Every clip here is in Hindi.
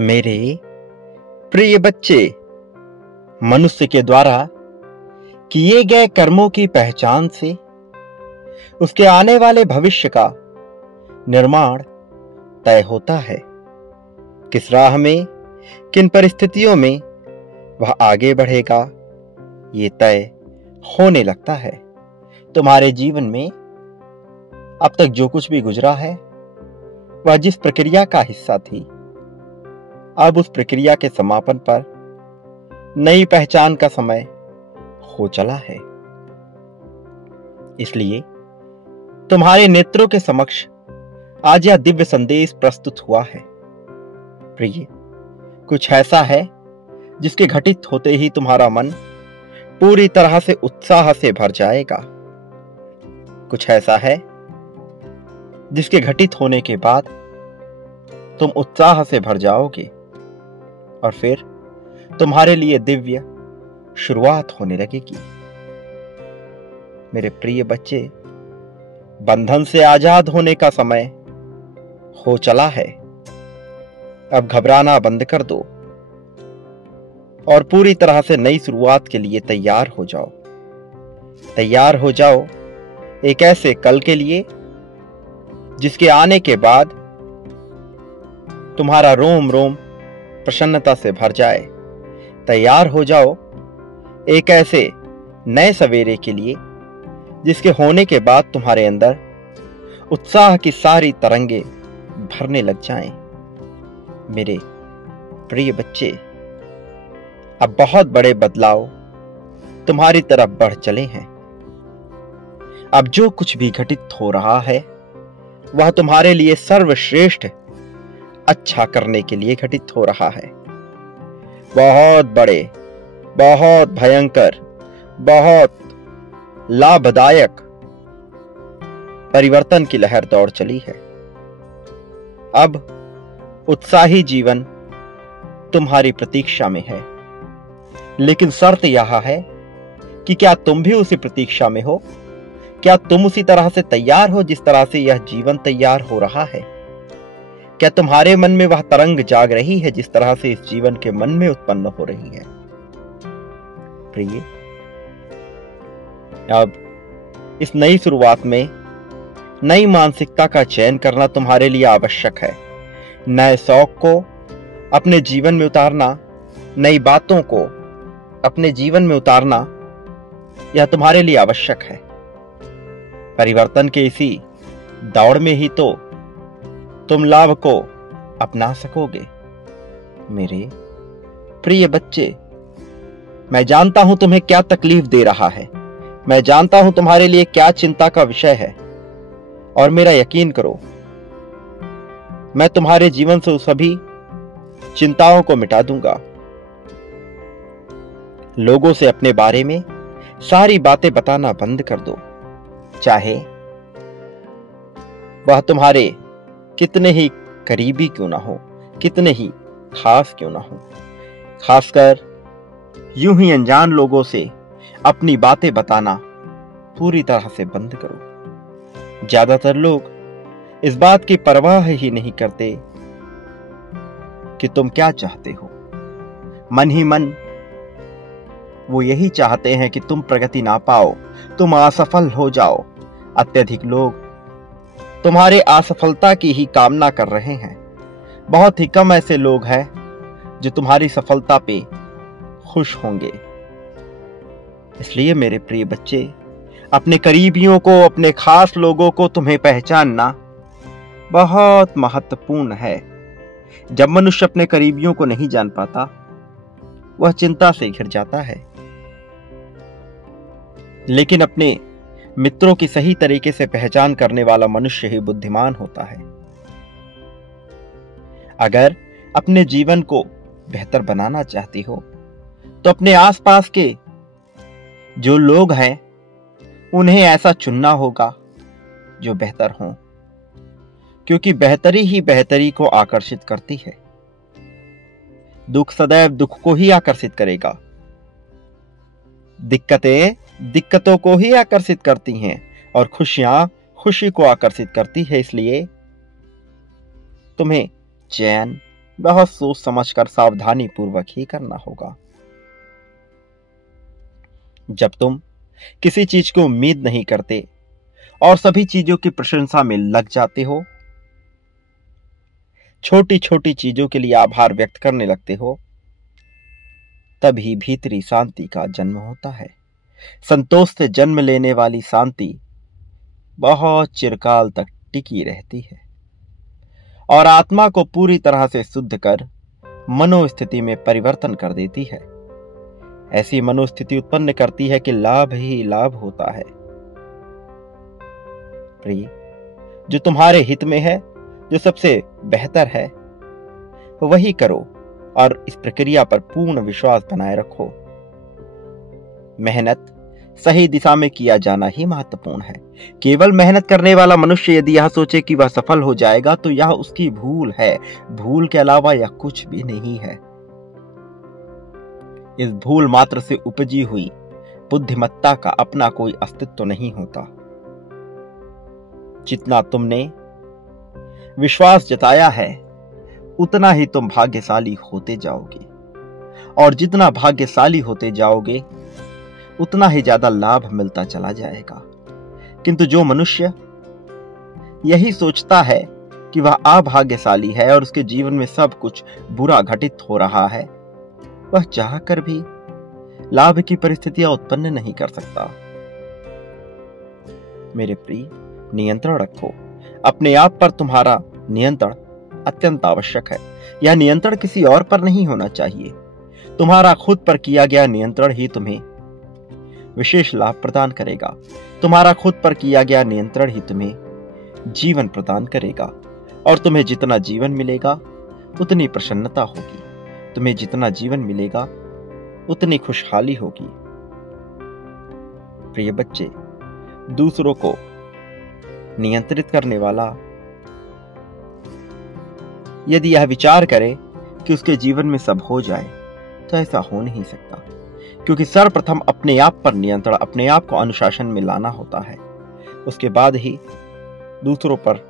मेरे प्रिय बच्चे, मनुष्य के द्वारा किए गए कर्मों की पहचान से उसके आने वाले भविष्य का निर्माण तय होता है। किस राह में, किन परिस्थितियों में वह आगे बढ़ेगा, ये तय होने लगता है। तुम्हारे जीवन में अब तक जो कुछ भी गुजरा है वह जिस प्रक्रिया का हिस्सा थी, अब उस प्रक्रिया के समापन पर नई पहचान का समय हो चला है। इसलिए तुम्हारे नेत्रों के समक्ष आज यह दिव्य संदेश प्रस्तुत हुआ है। प्रिय, कुछ ऐसा है जिसके घटित होते ही तुम्हारा मन पूरी तरह से उत्साह से भर जाएगा। कुछ ऐसा है जिसके घटित होने के बाद तुम उत्साह से भर जाओगे और फिर तुम्हारे लिए दिव्य शुरुआत होने लगेगी। मेरे प्रिय बच्चे, बंधन से आजाद होने का समय हो चला है। अब घबराना बंद कर दो और पूरी तरह से नई शुरुआत के लिए तैयार हो जाओ। तैयार हो जाओ एक ऐसे कल के लिए जिसके आने के बाद तुम्हारा रोम रोम प्रसन्नता से भर जाए। तैयार हो जाओ एक ऐसे नए सवेरे के लिए जिसके होने के बाद तुम्हारे अंदर उत्साह की सारी तरंगे भरने लग जाएं। मेरे प्रिय बच्चे, अब बहुत बड़े बदलाव तुम्हारी तरफ बढ़ चले हैं। अब जो कुछ भी घटित हो रहा है वह तुम्हारे लिए सर्वश्रेष्ठ अच्छा करने के लिए घटित हो रहा है। बहुत बड़े, बहुत भयंकर, बहुत लाभदायक परिवर्तन की लहर दौड़ चली है। अब उत्साही जीवन तुम्हारी प्रतीक्षा में है, लेकिन शर्त यह है कि क्या तुम भी उसी प्रतीक्षा में हो? क्या तुम उसी तरह से तैयार हो जिस तरह से यह जीवन तैयार हो रहा है? क्या तुम्हारे मन में वह तरंग जाग रही है जिस तरह से इस जीवन के मन में उत्पन्न हो रही है? प्रिय, अब इस नई शुरुआत में नई मानसिकता का चयन करना तुम्हारे लिए आवश्यक है। नए शौक को अपने जीवन में उतारना, नई बातों को अपने जीवन में उतारना, यह तुम्हारे लिए आवश्यक है। परिवर्तन के इसी दौड़ में ही तो तुम लाभ को अपना सकोगे। मेरे प्रिय बच्चे, मैं जानता हूं तुम्हें क्या तकलीफ दे रहा है। मैं जानता हूं तुम्हारे लिए क्या चिंता का विषय है, और मेरा यकीन करो, मैं तुम्हारे जीवन से उस सभी चिंताओं को मिटा दूंगा। लोगों से अपने बारे में सारी बातें बताना बंद कर दो, चाहे वह तुम्हारे कितने ही करीबी क्यों ना हो, कितने ही खास क्यों ना हो। खासकर यूं ही अनजान लोगों से अपनी बातें बताना पूरी तरह से बंद करो। ज्यादातर लोग इस बात की परवाह ही नहीं करते कि तुम क्या चाहते हो। मन ही मन वो यही चाहते हैं कि तुम प्रगति ना पाओ, तुम असफल हो जाओ। अत्यधिक लोग तुम्हारे असफलता की ही कामना कर रहे हैं। बहुत ही कम ऐसे लोग हैं जो तुम्हारी सफलता पे खुश होंगे। इसलिए मेरे प्रिय बच्चे, अपने करीबियों को, अपने खास लोगों को तुम्हें पहचानना बहुत महत्वपूर्ण है। जब मनुष्य अपने करीबियों को नहीं जान पाता, वह चिंता से घिर जाता है। लेकिन अपने मित्रों की सही तरीके से पहचान करने वाला मनुष्य ही बुद्धिमान होता है। अगर अपने जीवन को बेहतर बनाना चाहती हो तो अपने आसपास के जो लोग हैं उन्हें ऐसा चुनना होगा जो बेहतर हों, क्योंकि बेहतरी ही बेहतरी को आकर्षित करती है। दुख सदैव दुख को ही आकर्षित करेगा। दिक्कतें दिक्कतों को ही आकर्षित करती हैं और खुशियां खुशी को आकर्षित करती है। इसलिए तुम्हें चैन, बहुत सोच समझकर सावधानी पूर्वक ही करना होगा। जब तुम किसी चीज को उम्मीद नहीं करते और सभी चीजों की प्रशंसा में लग जाते हो, छोटी छोटी चीजों के लिए आभार व्यक्त करने लगते हो, तभी भीतरी शांति का जन्म होता है। संतोष से जन्म लेने वाली शांति बहुत चिरकाल तक टिकी रहती है और आत्मा को पूरी तरह से शुद्ध कर मनोस्थिति में परिवर्तन कर देती है। ऐसी मनोस्थिति उत्पन्न करती है कि लाभ ही लाभ होता है। प्रिय, जो तुम्हारे हित में है, जो सबसे बेहतर है, वही करो और इस प्रक्रिया पर पूर्ण विश्वास बनाए रखो। मेहनत सही दिशा में किया जाना ही महत्वपूर्ण है। केवल मेहनत करने वाला मनुष्य यदि यह सोचे कि वह सफल हो जाएगा तो यह उसकी भूल है। भूल के अलावा यह कुछ भी नहीं है। इस भूल मात्र से उपजी हुई बुद्धिमत्ता का अपना कोई अस्तित्व नहीं होता। जितना तुमने विश्वास जताया है उतना ही तुम भाग्यशाली होते जाओगे और जितना भाग्यशाली होते जाओगे उतना ही ज्यादा लाभ मिलता चला जाएगा। किंतु जो मनुष्य यही सोचता है कि वह अभाग्यशाली है और उसके जीवन में सब कुछ बुरा घटित हो रहा है, वह चाहकर भी लाभ की परिस्थितियां उत्पन्न नहीं कर सकता। मेरे प्रिय, नियंत्रण रखो। अपने आप पर तुम्हारा नियंत्रण अत्यंत आवश्यक है। यह नियंत्रण किसी और पर नहीं होना चाहिए। तुम्हारा खुद पर किया गया नियंत्रण ही तुम्हें विशेष लाभ प्रदान करेगा। तुम्हारा खुद पर किया गया नियंत्रण ही तुम्हें जीवन प्रदान करेगा और तुम्हें जितना जीवन मिलेगा उतनी प्रसन्नता होगी। तुम्हें जितना जीवन मिलेगा उतनी खुशहाली होगी। प्रिय बच्चे, दूसरों को नियंत्रित करने वाला यदि यह विचार करे कि उसके जीवन में सब हो जाए तो ऐसा हो नहीं सकता, क्योंकि सर्वप्रथम अपने आप पर नियंत्रण, अपने आप को अनुशासन में लाना होता है। उसके बाद ही दूसरों पर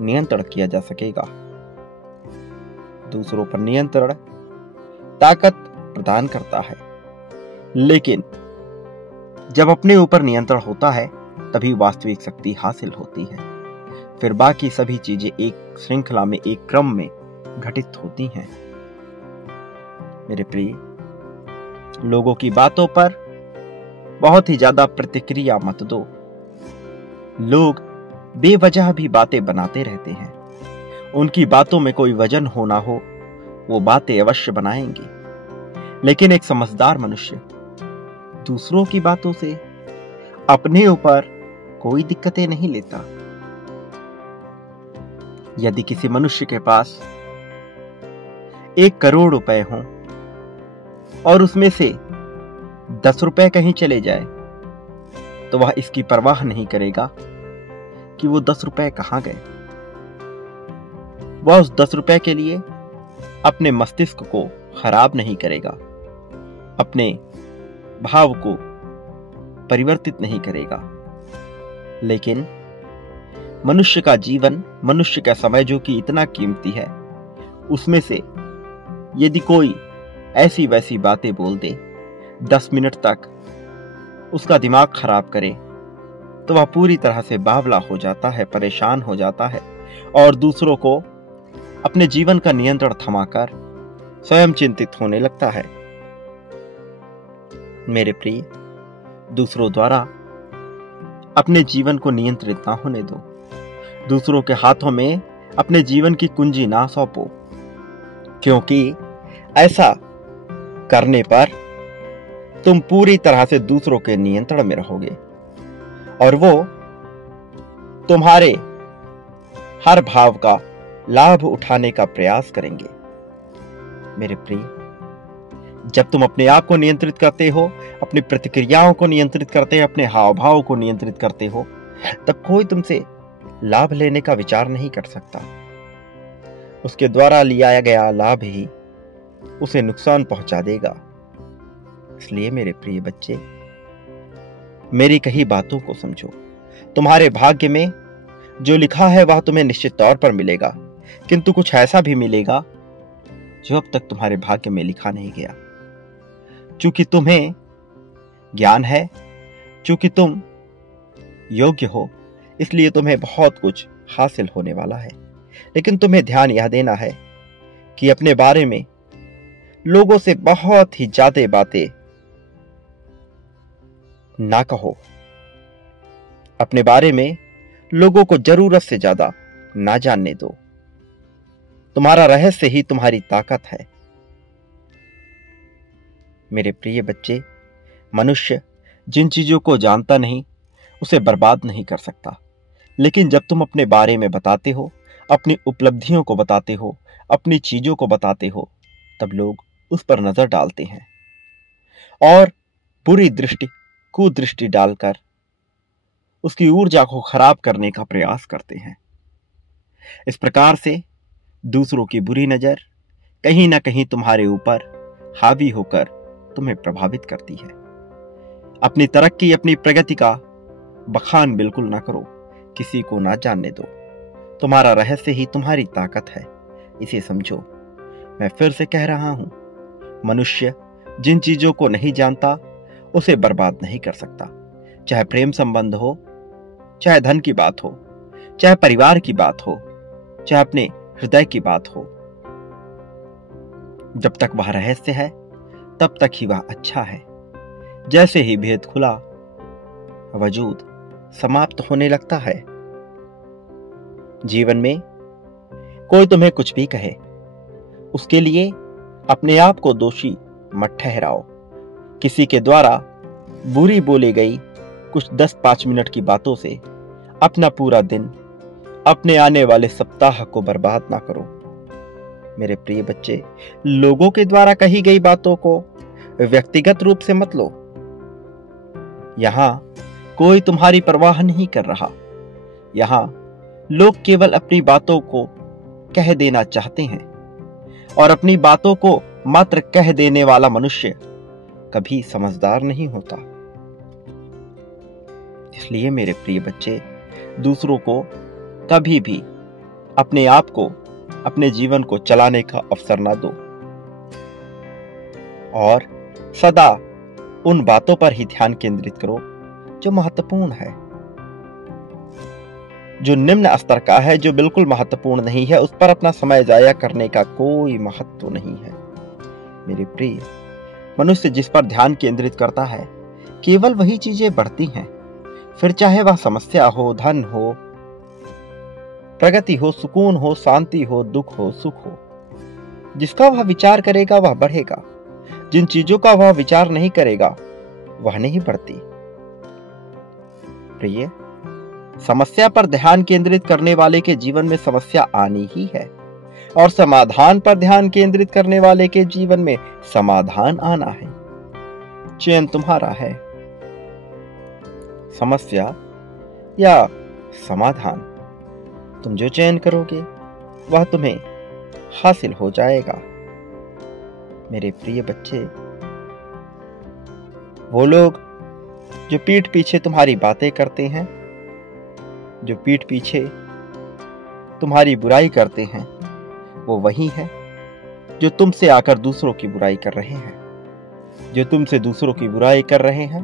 नियंत्रण किया जा सकेगा। दूसरों पर नियंत्रण ताकत प्रदान करता है, लेकिन जब अपने ऊपर नियंत्रण होता है तभी वास्तविक शक्ति हासिल होती है। फिर बाकी सभी चीजें एक श्रृंखला में, एक क्रम में घटित होती हैं। मेरे प्रिय, लोगों की बातों पर बहुत ही ज्यादा प्रतिक्रिया मत दो। लोग बेवजह भी बातें बनाते रहते हैं। उनकी बातों में कोई वजन हो ना हो, वो बातें अवश्य बनाएंगे। लेकिन एक समझदार मनुष्य दूसरों की बातों से अपने ऊपर कोई दिक्कतें नहीं लेता। यदि किसी मनुष्य के पास 1 करोड़ रुपए हों और उसमें से 10 रुपए कहीं चले जाए तो वह इसकी परवाह नहीं करेगा कि वो 10 रुपए कहां गए। वह उस 10 रुपए के लिए अपने मस्तिष्क को खराब नहीं करेगा, अपने भाव को परिवर्तित नहीं करेगा। लेकिन मनुष्य का जीवन, मनुष्य का समय जो कि इतना कीमती है, उसमें से यदि कोई ऐसी वैसी बातें बोल दे, 10 मिनट तक उसका दिमाग खराब करे, तो वह पूरी तरह से बावला हो जाता है, परेशान हो जाता है और दूसरों को अपने जीवन का नियंत्रण थमाकर स्वयं चिंतित होने लगता है। मेरे प्रिय, दूसरों द्वारा अपने जीवन को नियंत्रित ना होने दो। दूसरों के हाथों में अपने जीवन की कुंजी ना सौंपो, क्योंकि ऐसा करने पर तुम पूरी तरह से दूसरों के नियंत्रण में रहोगे और वो तुम्हारे हर भाव का लाभ उठाने का प्रयास करेंगे। मेरे प्रिय, जब तुम अपने आप को नियंत्रित करते हो, अपनी प्रतिक्रियाओं को नियंत्रित करते हो, अपने हाव भाव को नियंत्रित करते हो, तब कोई तुमसे लाभ लेने का विचार नहीं कर सकता। उसके द्वारा लिया गया लाभ ही उसे नुकसान पहुंचा देगा। इसलिए मेरे प्रिय बच्चे, मेरी कही बातों को समझो। तुम्हारे भाग्य में जो लिखा है वह तुम्हें निश्चित तौर पर मिलेगा, किंतु कुछ ऐसा भी मिलेगा जो अब तक तुम्हारे भाग्य में लिखा नहीं गया। चूंकि तुम्हें ज्ञान है, चूंकि तुम योग्य हो, इसलिए तुम्हें बहुत कुछ हासिल होने वाला है। लेकिन तुम्हें ध्यान यह देना है कि अपने बारे में लोगों से बहुत ही ज्यादा बातें ना कहो। अपने बारे में लोगों को जरूरत से ज्यादा ना जानने दो। तुम्हारा रहस्य ही तुम्हारी ताकत है। मेरे प्रिय बच्चे, मनुष्य जिन चीजों को जानता नहीं उसे बर्बाद नहीं कर सकता। लेकिन जब तुम अपने बारे में बताते हो, अपनी उपलब्धियों को बताते हो, अपनी चीजों को बताते हो, तब लोग उस पर नजर डालते हैं और बुरी दृष्टि, कुदृष्टि डालकर उसकी ऊर्जा को खराब करने का प्रयास करते हैं। इस प्रकार से दूसरों की बुरी नजर कहीं ना कहीं तुम्हारे ऊपर हावी होकर तुम्हें प्रभावित करती है। अपनी तरक्की, अपनी प्रगति का बखान बिल्कुल ना करो, किसी को ना जानने दो। तुम्हारा रहस्य ही तुम्हारी ताकत है, इसे समझो। मैं फिर से कह रहा हूं, मनुष्य जिन चीजों को नहीं जानता उसे बर्बाद नहीं कर सकता। चाहे प्रेम संबंध हो, चाहे धन की बात हो, चाहे परिवार की बात हो, चाहे अपने हृदय की बात हो। जब तक वह रहस्य है तब तक ही वह अच्छा है। जैसे ही भेद खुला, वजूद समाप्त होने लगता है। जीवन में कोई तुम्हें कुछ भी कहे, उसके लिए अपने आप को दोषी मत ठहराओ। किसी के द्वारा बुरी बोली गई कुछ 10-5 मिनट की बातों से अपना पूरा दिन, अपने आने वाले सप्ताह को बर्बाद ना करो। मेरे प्रिय बच्चे, लोगों के द्वारा कही गई बातों को व्यक्तिगत रूप से मत लो। यहां कोई तुम्हारी परवाह नहीं कर रहा। यहां लोग केवल अपनी बातों को कह देना चाहते हैं, और अपनी बातों को मात्र कह देने वाला मनुष्य कभी समझदार नहीं होता। इसलिए मेरे प्रिय बच्चे, दूसरों को कभी भी अपने आप को, अपने जीवन को चलाने का अवसर ना दो, और सदा उन बातों पर ही ध्यान केंद्रित करो जो महत्वपूर्ण है। जो निम्न स्तर का है, जो बिल्कुल महत्वपूर्ण नहीं है, उस पर अपना समय जाया करने का कोई महत्व नहीं है। मेरे प्रिय, मनुष्य जिस पर ध्यान केंद्रित करता है, केवल वही चीजें बढ़ती हैं। फिर चाहे वह समस्या हो, धन हो, प्रगति हो, सुकून हो, शांति हो, दुख हो, सुख हो। जिसका वह विचार करेगा वह बढ़ेगा। जिन चीजों का वह विचार नहीं करेगा वह नहीं बढ़ती। प्रिय, समस्या पर ध्यान केंद्रित करने वाले के जीवन में समस्या आनी ही है, और समाधान पर ध्यान केंद्रित करने वाले के जीवन में समाधान आना है। चयन तुम्हारा है, समस्या या समाधान। तुम जो चयन करोगे वह तुम्हें हासिल हो जाएगा। मेरे प्रिय बच्चे, वो लोग जो पीठ पीछे तुम्हारी बातें करते हैं, जो पीठ पीछे तुम्हारी बुराई करते हैं, वो वही है जो तुमसे आकर दूसरों की बुराई कर रहे हैं। जो तुमसे दूसरों की बुराई कर रहे हैं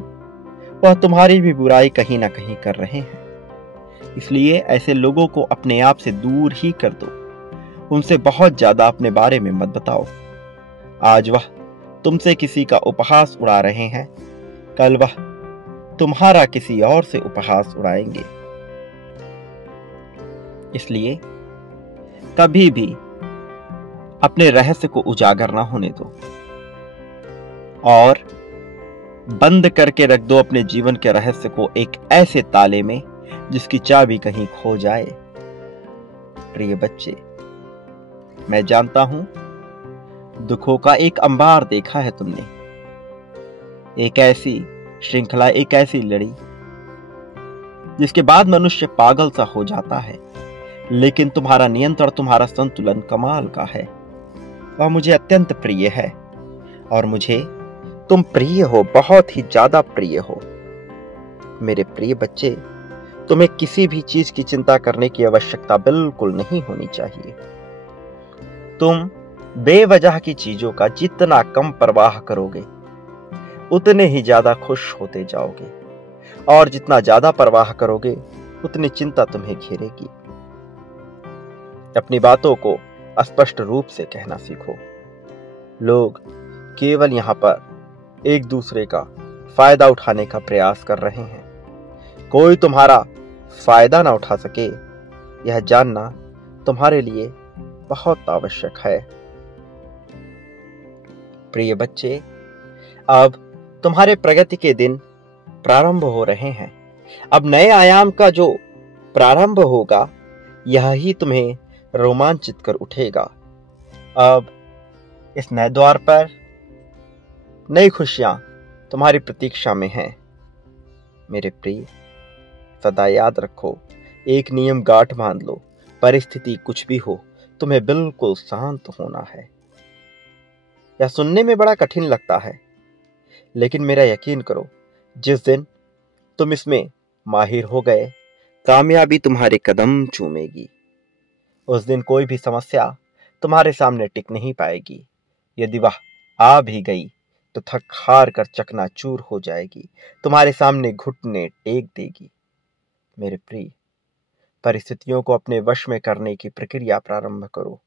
वह तुम्हारी भी बुराई कहीं ना कहीं कर रहे हैं। इसलिए ऐसे लोगों को अपने आप से दूर ही कर दो। उनसे बहुत ज्यादा अपने बारे में मत बताओ। आज वह तुमसे किसी का उपहास उड़ा रहे हैं, कल वह तुम्हारा किसी और से उपहास उड़ाएंगे। इसलिए कभी भी अपने रहस्य को उजागर ना होने दो, और बंद करके रख दो अपने जीवन के रहस्य को एक ऐसे ताले में जिसकी चाबी कहीं खो जाए। प्रिय बच्चे, मैं जानता हूं दुखों का एक अंबार देखा है तुमने, एक ऐसी श्रृंखला, एक ऐसी लड़ी जिसके बाद मनुष्य पागल सा हो जाता है। लेकिन तुम्हारा नियंत्रण, तुम्हारा संतुलन कमाल का है। वह मुझे अत्यंत प्रिय है, और मुझे तुम प्रिय हो, बहुत ही ज्यादा प्रिय हो। मेरे प्रिय बच्चे, तुम्हें किसी भी चीज की चिंता करने की आवश्यकता बिल्कुल नहीं होनी चाहिए। तुम बेवजह की चीजों का जितना कम परवाह करोगे, उतने ही ज्यादा खुश होते जाओगे, और जितना ज्यादा परवाह करोगे, उतनी चिंता तुम्हें घेरेगी। अपनी बातों को स्पष्ट रूप से कहना सीखो। लोग केवल यहां पर एक दूसरे का फायदा उठाने का प्रयास कर रहे हैं। कोई तुम्हारा फायदा ना उठा सके, यह जानना तुम्हारे लिए बहुत आवश्यक है। प्रिय बच्चे, अब तुम्हारे प्रगति के दिन प्रारंभ हो रहे हैं। अब नए आयाम का जो प्रारंभ होगा, यह ही तुम्हें रोमांचित कर उठेगा। अब इस नए द्वार पर नई खुशियां तुम्हारी प्रतीक्षा में हैं। मेरे प्रिय, सदा याद रखो, एक नियम गांठ बांध लो, परिस्थिति कुछ भी हो, तुम्हें बिल्कुल शांत होना है। यह सुनने में बड़ा कठिन लगता है, लेकिन मेरा यकीन करो, जिस दिन तुम इसमें माहिर हो गए, कामयाबी तुम्हारे कदम चूमेगी। उस दिन कोई भी समस्या तुम्हारे सामने टिक नहीं पाएगी। यदि वह आ भी गई तो थक हार कर चकनाचूर हो जाएगी, तुम्हारे सामने घुटने टेक देगी। मेरे प्रिय, परिस्थितियों को अपने वश में करने की प्रक्रिया प्रारंभ करो।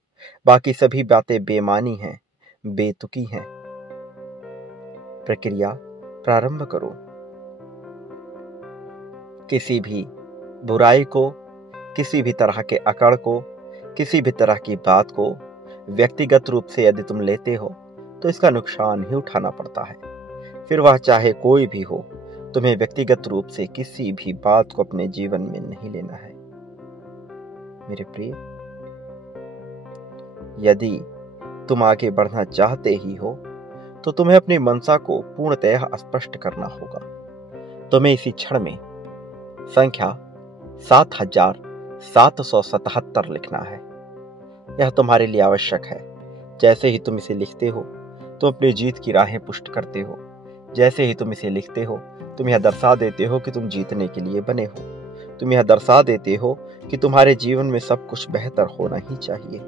बाकी सभी बातें बेमानी हैं, बेतुकी हैं। प्रक्रिया प्रारंभ करो। किसी भी बुराई को, किसी भी तरह के अकड़ को, किसी भी तरह की बात को व्यक्तिगत रूप से यदि तुम लेते हो, तो इसका नुकसान ही उठाना पड़ता है। फिर वह चाहे कोई भी हो, तुम्हें व्यक्तिगत रूप से किसी भी बात को अपने जीवन में नहीं लेना है। मेरे प्रिय, यदि तुम आगे बढ़ना चाहते ही हो, तो तुम्हें अपनी मंशा को पूर्णतः स्पष्ट करना होगा। तुम्हें इसी क्षण में संख्या 7777 लिखना है। यह तुम्हारे लिए आवश्यक है। जैसे ही तुम इसे लिखते हो, तुम अपनी जीत की राहें पुष्ट करते हो। जैसे ही तुम इसे लिखते हो, तुम यह दर्शा देते हो कि तुम जीतने के लिए बने हो। तुम यह दर्शा देते हो कि तुम्हारे जीवन में सब कुछ बेहतर होना ही चाहिए।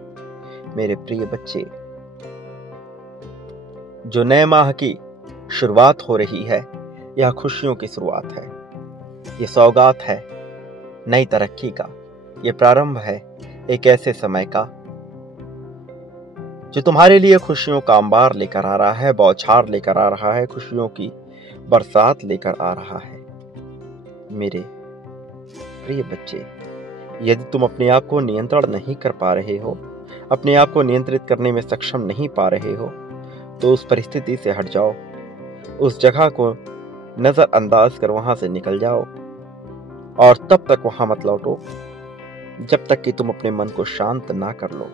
मेरे प्रिय बच्चे, जो नए माह की शुरुआत हो रही है, यह खुशियों की शुरुआत है। ये सौगात है नई तरक्की का। ये प्रारंभ है एक ऐसे समय का जो तुम्हारे लिए खुशियों का अंबार लेकर आ रहा है, बौछार लेकर आ रहा है, खुशियों की बरसात लेकर आ रहा है। मेरे प्रिय बच्चे, यदि तुम अपने आप को नियंत्रण नहीं कर पा रहे हो, अपने आप को नियंत्रित करने में सक्षम नहीं पा रहे हो, तो उस परिस्थिति से हट जाओ। उस जगह को नजरअंदाज कर वहां से निकल जाओ, और तब तक वहां मत लौटो जब तक कि तुम अपने मन को शांत ना कर लो।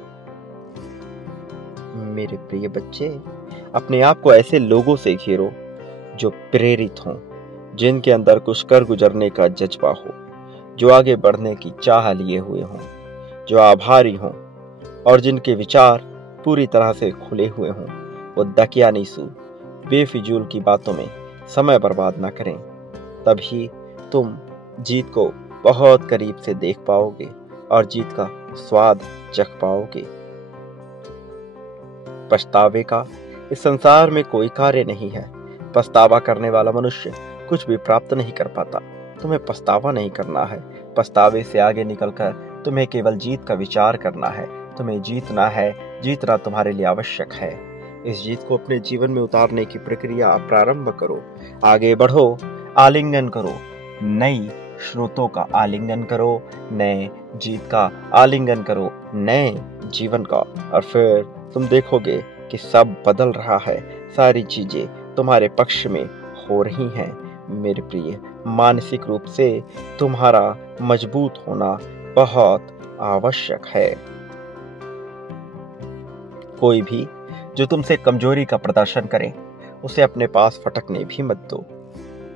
मेरे प्रिय बच्चे, अपने आप को ऐसे लोगों से घेरो जो प्रेरित हों, जिनके अंदर कुछ कर गुजरने का जज्बा हो, जो आगे बढ़ने की चाह लिए हुए हों, जो आभारी हों, और जिनके विचार पूरी तरह से खुले हुए हों। वो दकियानीसू बेफिजूल की बातों में समय बर्बाद ना करें। तभी तुम जीत को बहुत करीब से देख पाओगे और जीत का स्वाद चख पाओगे। पछतावे का इस संसार में कोई कार्य नहीं है। पछतावा करने वाला मनुष्य कुछ भी प्राप्त नहीं कर पाता। तुम्हें पछतावा नहीं करना है। पछतावे से आगे निकलकर तुम्हें केवल जीत का विचार करना है। तुम्हें जीतना है। जीतना तुम्हारे लिए आवश्यक है। इस जीत को अपने जीवन में उतारने की प्रक्रिया प्रारंभ करो। आगे बढ़ो, आलिंगन करो, नई स्रोतों का आलिंगन करो, नए जीत का आलिंगन करो, नए जीवन का, और फिर तुम देखोगे कि सब बदल रहा है। सारी चीजें तुम्हारे पक्ष में हो रही हैं। मेरे प्रिय, मानसिक रूप से तुम्हारा मजबूत होना बहुत आवश्यक है। कोई भी जो तुमसे कमजोरी का प्रदर्शन करे, उसे अपने पास फटकने भी मत दो।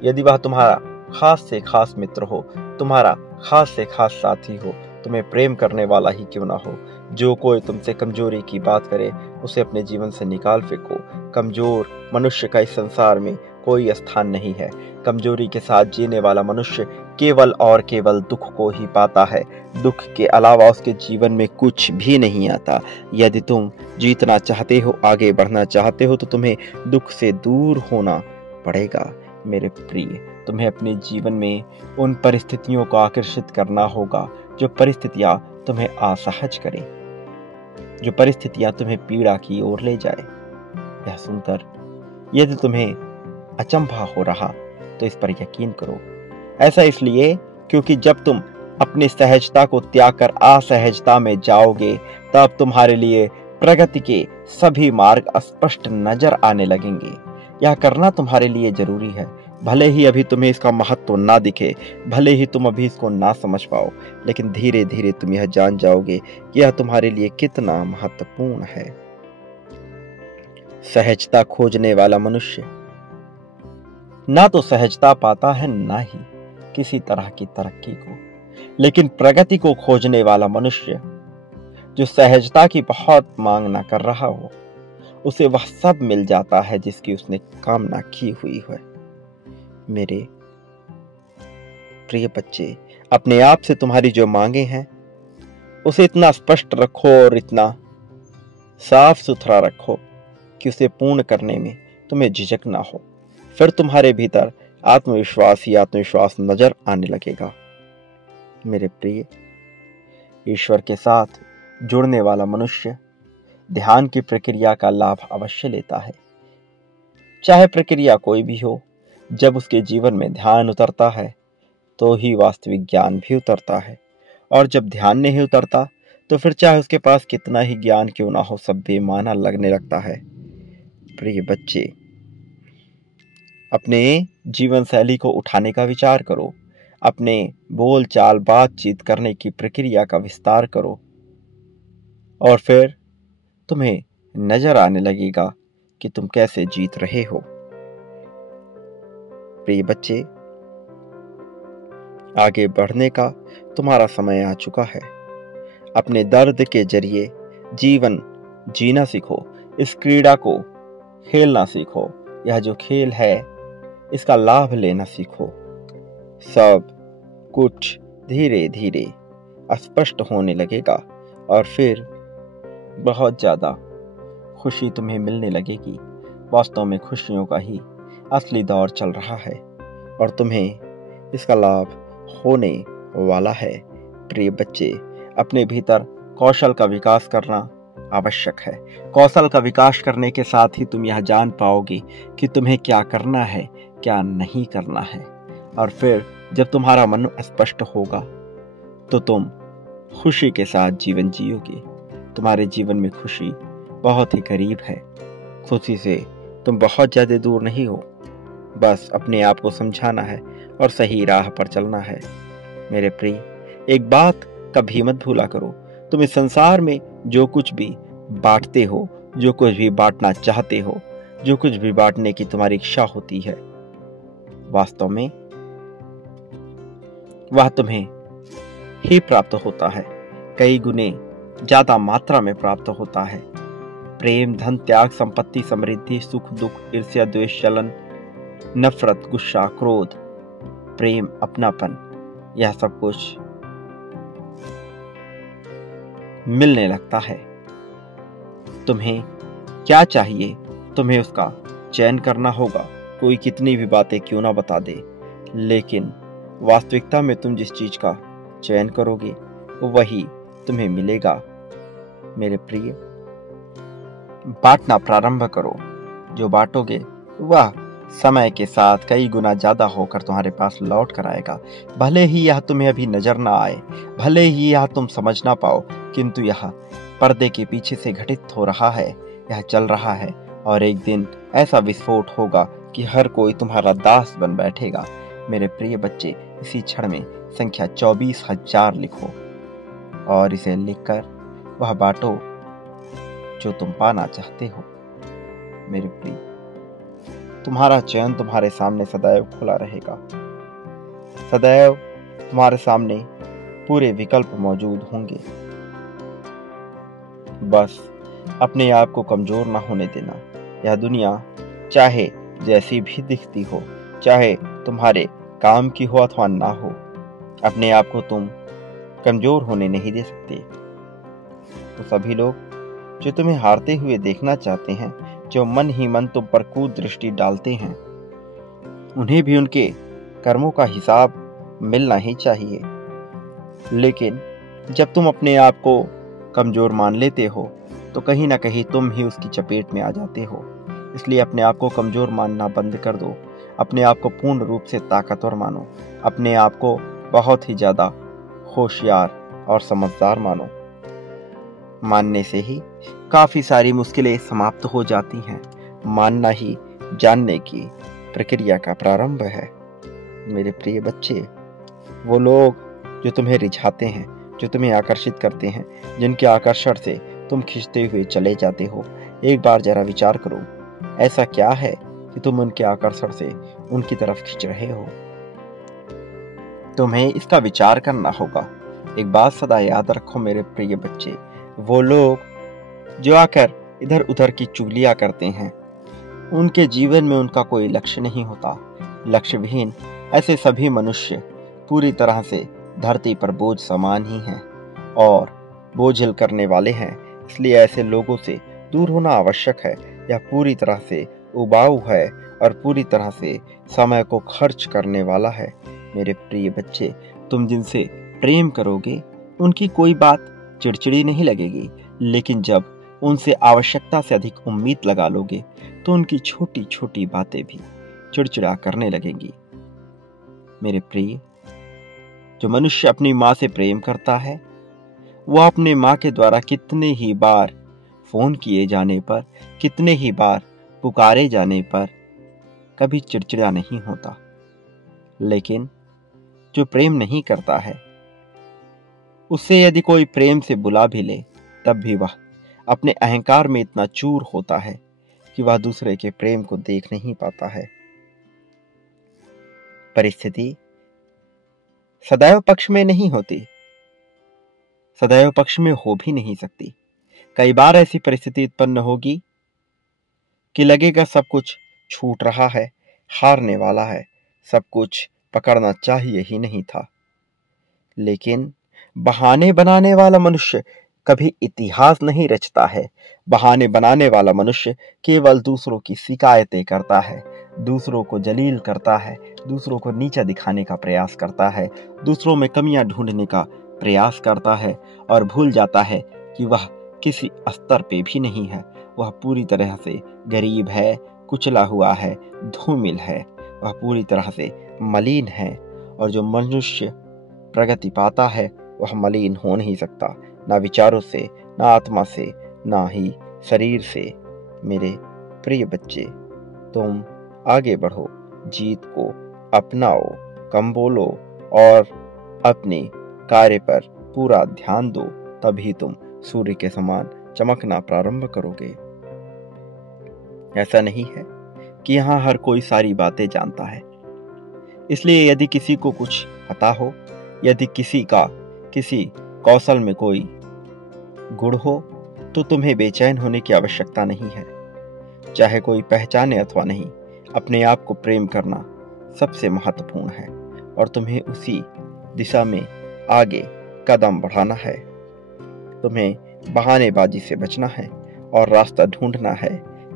यदि वह तुम्हारा खास से खास मित्र हो, तुम्हारा खास से खास साथी हो, तुम्हें प्रेम करने वाला ही क्यों ना हो, जो कोई तुमसे कमजोरी की बात करे, उसे अपने जीवन से निकाल फेंको। कमजोर मनुष्य का इस संसार में कोई स्थान नहीं है। कमजोरी के साथ जीने वाला मनुष्य केवल और केवल दुख को ही पाता है। दुख के अलावा उसके जीवन में कुछ भी नहीं आता। यदि तुम जीतना चाहते हो, आगे बढ़ना चाहते हो, तो तुम्हें दुख से दूर होना पड़ेगा। मेरे प्रिय, तुम्हें अपने जीवन में उन परिस्थितियों को आकर्षित करना होगा जो परिस्थितियां तुम्हें असहज करें, जो परिस्थितियां तुम्हें पीड़ा की ओर ले जाए। यह सुनकर यदि तुम्हें अचंभा हो रहा तो इस पर यकीन करो। ऐसा इसलिए क्योंकि जब तुम अपनी सहजता को त्याग कर असहजता में जाओगे, तब तुम्हारे लिए प्रगति के सभी मार्ग स्पष्ट नजर आने लगेंगे। यह करना तुम्हारे लिए जरूरी है। भले ही अभी तुम्हें इसका महत्व ना दिखे, भले ही तुम अभी इसको ना समझ पाओ, लेकिन धीरे धीरे तुम यह जान जाओगे कि यह तुम्हारे लिए कितना महत्वपूर्ण है। सहजता खोजने वाला मनुष्य ना तो सहजता पाता है, ना ही किसी तरह की तरक्की को, लेकिन प्रगति को खोजने वाला मनुष्य जो सहजता की बहुत मांग ना कर रहा हो, उसे वह सब मिल जाता है जिसकी उसने कामना की हुई है। मेरे प्रिय बच्चे, अपने आप से तुम्हारी जो मांगे हैं उसे इतना स्पष्ट रखो और इतना साफ सुथरा रखो कि उसे पूर्ण करने में तुम्हें झिझक ना हो। फिर तुम्हारे भीतर आत्मविश्वास ही आत्मविश्वास नजर आने लगेगा। मेरे प्रिय, ईश्वर के साथ जुड़ने वाला मनुष्य ध्यान की प्रक्रिया का लाभ अवश्य लेता है। चाहे प्रक्रिया कोई भी हो, जब उसके जीवन में ध्यान उतरता है तो ही वास्तविक ज्ञान भी उतरता है, और जब ध्यान नहीं उतरता तो फिर चाहे उसके पास कितना ही ज्ञान क्यों ना हो, सब बेमाना लगने लगता है। प्रिय बच्चे, अपने जीवन शैली को उठाने का विचार करो, अपने बोल चाल बातचीत करने की प्रक्रिया का विस्तार करो, और फिर तुम्हें नजर आने लगेगा कि तुम कैसे जीत रहे हो। प्रिय बच्चे, आगे बढ़ने का तुम्हारा समय आ चुका है। अपने दर्द के जरिए जीवन जीना सीखो, इस क्रीड़ा को खेलना सीखो। यह जो खेल है इसका लाभ लेना सीखो। सब कुछ धीरे धीरे स्पष्ट होने लगेगा और फिर बहुत ज़्यादा खुशी तुम्हें मिलने लगेगी। वास्तव में खुशियों का ही असली दौर चल रहा है और तुम्हें इसका लाभ होने वाला है। प्रिय बच्चे, अपने भीतर कौशल का विकास करना आवश्यक है। कौशल का विकास करने के साथ ही तुम यह जान पाओगे कि तुम्हें क्या करना है, क्या नहीं करना है, और फिर जब तुम्हारा मन स्पष्ट होगा तो तुम खुशी के साथ जीवन जियोगे। तुम्हारे जीवन में खुशी बहुत ही करीब है। खुशी से तुम बहुत ज्यादा दूर नहीं हो, बस अपने आप को समझाना है और सही राह पर चलना है। मेरे प्रिय, एक बात कभी मत भूला करो, तुम इस संसार में जो कुछ भी बांटते हो, जो कुछ भी बांटना चाहते हो, जो कुछ भी बांटने की तुम्हारी इच्छा होती है, वास्तव में वह तुम्हें ही प्राप्त होता है, कई गुने ज्यादा मात्रा में प्राप्त होता है। प्रेम, धन, त्याग, संपत्ति, समृद्धि, सुख, दुख, ईर्ष्या, द्वेष, जलन, नफरत, गुस्सा, क्रोध, प्रेम, अपनापन, यह सब कुछ मिलने लगता है। तुम्हें क्या चाहिए, तुम्हें उसका चयन करना होगा। कोई कितनी भी बातें क्यों ना बता दे, लेकिन वास्तविकता में तुम जिस चीज का चयन करोगे वही तुम्हें मिलेगा। मेरे प्रिय, बांटना प्रारंभ करो। जो बांटोगे वह समय के साथ कई गुना ज्यादा होकर तुम्हारे पास लौट कर आएगा। भले ही यह तुम्हें अभी नजर ना आए, भले ही यह तुम समझ ना पाओ, किंतु यह पर्दे के पीछे से घटित हो रहा है, यह चल रहा है, और एक दिन ऐसा विस्फोट होगा कि हर कोई तुम्हारा दास बन बैठेगा। मेरे प्रिय बच्चे, इसी क्षण में संख्या 24,000 लिखो और इसे लिखकर वह बांटो जो तुम पाना चाहते हो। मेरे प्रिय, तुम्हारा चयन तुम्हारे सामने सदैव खुला रहेगा। सदैव तुम्हारे सामने पूरे विकल्प मौजूद होंगे। बस अपने आप को कमजोर ना होने देना। यह दुनिया चाहे जैसी भी दिखती हो, चाहे तुम्हारे काम की हो अथवा ना हो, अपने आप को तुम कमजोर होने नहीं दे सकते। तो सभी लोग जो तुम्हें हारते हुए देखना चाहते हैं, जो मन ही मन तुम पर कुदृष्टि डालते हैं, उन्हें भी उनके कर्मों का हिसाब मिलना ही चाहिए। लेकिन जब तुम अपने आप को कमजोर मान लेते हो तो कहीं ना कहीं तुम ही उसकी चपेट में आ जाते हो। इसलिए अपने आप को कमजोर मानना बंद कर दो। अपने आप को पूर्ण रूप से ताकतवर मानो। अपने आप को बहुत ही ज्यादा होशियार और समझदार मानो। मानने से ही काफी सारी मुश्किलें समाप्त हो जाती हैं। मानना ही जानने की प्रक्रिया का प्रारंभ है। मेरे प्रिय बच्चे, वो लोग जो तुम्हें रिझाते हैं, जो तुम्हें आकर्षित करते हैं, जिनके आकर्षण से तुम खिंचते हुए चले जाते हो, एक बार जरा विचार करो, ऐसा क्या है कि तुम उनके आकर्षण से उनकी तरफ खिंच रहे हो? तुम्हें इसका विचार करना होगा। एक बात सदा याद रखो मेरे प्रिय बच्चे, वो लोग जो आकर इधर उधर की चुगलियां करते हैं, उनके जीवन में उनका कोई लक्ष्य नहीं होता। लक्ष्य विहीन ऐसे सभी मनुष्य पूरी तरह से धरती पर बोझ समान ही हैं और बोझिल करने वाले हैं। इसलिए ऐसे लोगों से दूर होना आवश्यक है। यह पूरी तरह से उबाऊ है और पूरी तरह से समय को खर्च करने वाला है। मेरे प्रिय बच्चे, तुम जिनसे प्रेम करोगे उनकी कोई बात चिड़चिड़ी नहीं लगेगी, लेकिन जब उनसे आवश्यकता से अधिक उम्मीद लगा लोगे तो उनकी छोटी छोटी बातें भी चिड़चिड़ा करने लगेंगी। मेरे प्रिय, जो मनुष्य अपनी माँ से प्रेम करता है, वह अपने माँ के द्वारा कितने ही बार फोन किए जाने पर, कितने ही बार पुकारे जाने पर कभी चिड़चिड़ा नहीं होता। लेकिन जो प्रेम नहीं करता है, उससे यदि कोई प्रेम से बुला भी ले, तब भी वह अपने अहंकार में इतना चूर होता है कि वह दूसरे के प्रेम को देख नहीं पाता है। परिस्थिति सदैव पक्ष में नहीं होती, सदैव पक्ष में हो भी नहीं सकती। कई बार ऐसी परिस्थिति उत्पन्न होगी कि लगेगा सब कुछ छूट रहा है, हारने वाला है, सब कुछ पकड़ना चाहिए ही नहीं था। लेकिन बहाने बनाने वाला मनुष्य कभी इतिहास नहीं रचता है। बहाने बनाने वाला मनुष्य केवल दूसरों की शिकायतें करता है, दूसरों को जलील करता है, दूसरों को नीचा दिखाने का प्रयास करता है, दूसरों में कमियां ढूंढने का प्रयास करता है और भूल जाता है कि वह किसी स्तर पे भी नहीं है। वह पूरी तरह से गरीब है, कुचला हुआ है, धूमिल है, वह पूरी तरह से मलिन है। और जो मनुष्य प्रगति पाता है वह मलिन हो नहीं सकता, ना विचारों से, ना आत्मा से, ना ही शरीर से। मेरे प्रिय बच्चे, तुम आगे बढ़ो, जीत को अपनाओ, कम बोलो और अपने कार्य पर पूरा ध्यान दो, तभी तुम सूर्य के समान चमकना प्रारंभ करोगे। ऐसा नहीं है कि यहाँ हर कोई सारी बातें जानता है। इसलिए यदि किसी को कुछ पता हो, यदि किसी कौशल में कोई गुण हो, तो तुम्हें बेचैन होने की आवश्यकता नहीं है। चाहे कोई पहचाने अथवा नहीं, अपने आप को प्रेम करना सबसे महत्वपूर्ण है और तुम्हें उसी दिशा में आगे कदम बढ़ाना है। तुम्हें बहानेबाजी से बचना है और रास्ता ढूंढना है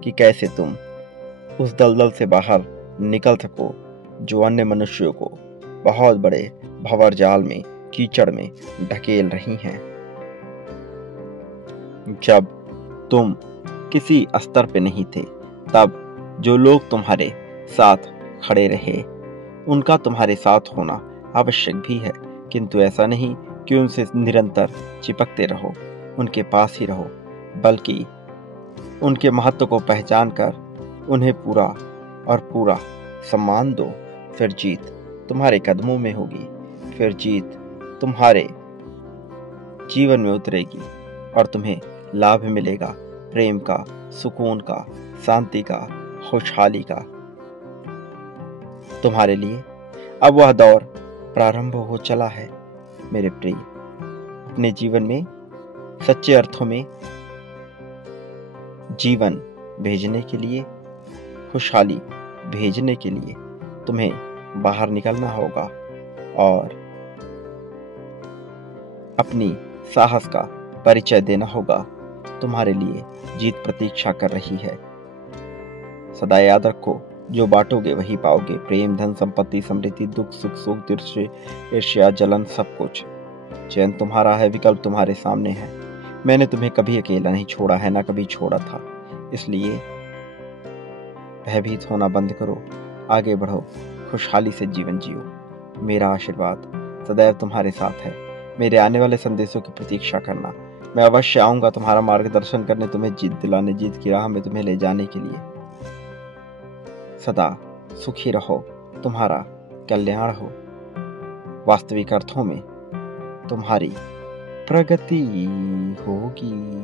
कि कैसे तुम उस दलदल से बाहर निकल सको जो अन्य मनुष्यों को बहुत बड़े भंवर जाल में, कीचड़ में ढकेल रही हैं। जब तुम किसी स्तर पे नहीं थे, तब जो लोग तुम्हारे साथ खड़े रहे, उनका तुम्हारे साथ होना आवश्यक भी है, किंतु ऐसा नहीं कि उनसे निरंतर चिपकते रहो, उनके पास ही रहो, बल्कि उनके महत्व को पहचान कर उन्हें पूरा और पूरा सम्मान दो। फिर जीत तुम्हारे कदमों में होगी, फिर जीत तुम्हारे जीवन में उतरेगी और तुम्हें लाभ मिलेगा, प्रेम का, सुकून का, शांति का, खुशहाली का। तुम्हारे लिए अब वह दौर प्रारंभ हो चला है। मेरे प्रिय, अपने जीवन में सच्चे अर्थों में जीवन भेजने के लिए, खुशहाली भेजने के लिए तुम्हें बाहर निकलना होगा और अपनी साहस का परिचय देना होगा। तुम्हारे लिए जीत प्रतीक्षा कर रही है। सदा याद रखो, जो बांटोगे वही पाओगे। प्रेम, धन, संपत्ति, समृद्धि, दुख, सुख, सुख, ईर्ष्या, जलन, सब कुछ। चयन तुम्हारा है, विकल्प तुम्हारे सामने है। मैंने तुम्हें कभी अकेला नहीं छोड़ा है, ना कभी छोड़ा था। इसलिए भयभीत होना बंद करो, आगे बढ़ो, खुशहाली से जीवन जियो। मेरा आशीर्वाद सदैव तुम्हारे साथ है। मेरे आने वाले संदेशों की प्रतीक्षा करना। मैं अवश्य आऊंगा तुम्हारा मार्गदर्शन करने, तुम्हें जीत दिलाने, जीत की राह में तुम्हें ले जाने के लिए। सदा सुखी रहो, तुम्हारा कल्याण हो। वास्तविक अर्थों में तुम्हारी प्रगति होगी।